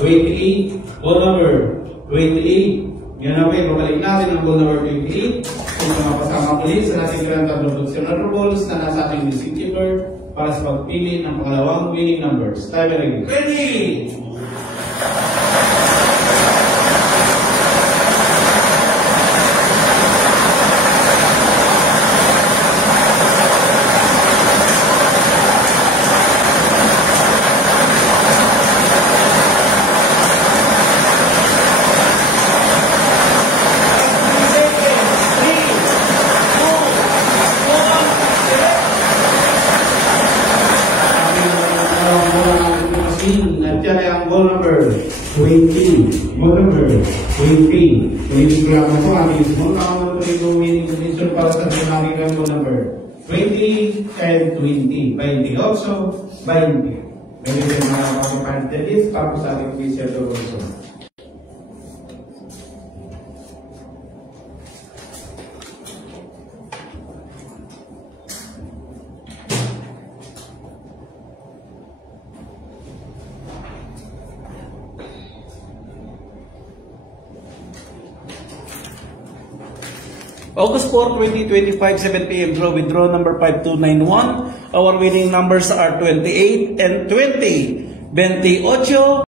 28. Goal number 28. Yan na, babalik natin ang goal number 28. Kung mapasama ulit sa natin grand tablong balls na nasa ating music keeper para sa pagpili ng pangalawang winning numbers. Time and ready! Nandiyan ay ang goal number 20. Goal number 20. Ulitin ko lang po ating small count ng winning condition para sa ating goal number 20 and 20. 20 also 20. Ganyan din mga kapapantedis para sa ating official also. August 4, 2025, 7 p.m. draw with draw number 5291. Our winning numbers are 28 and 20. 28.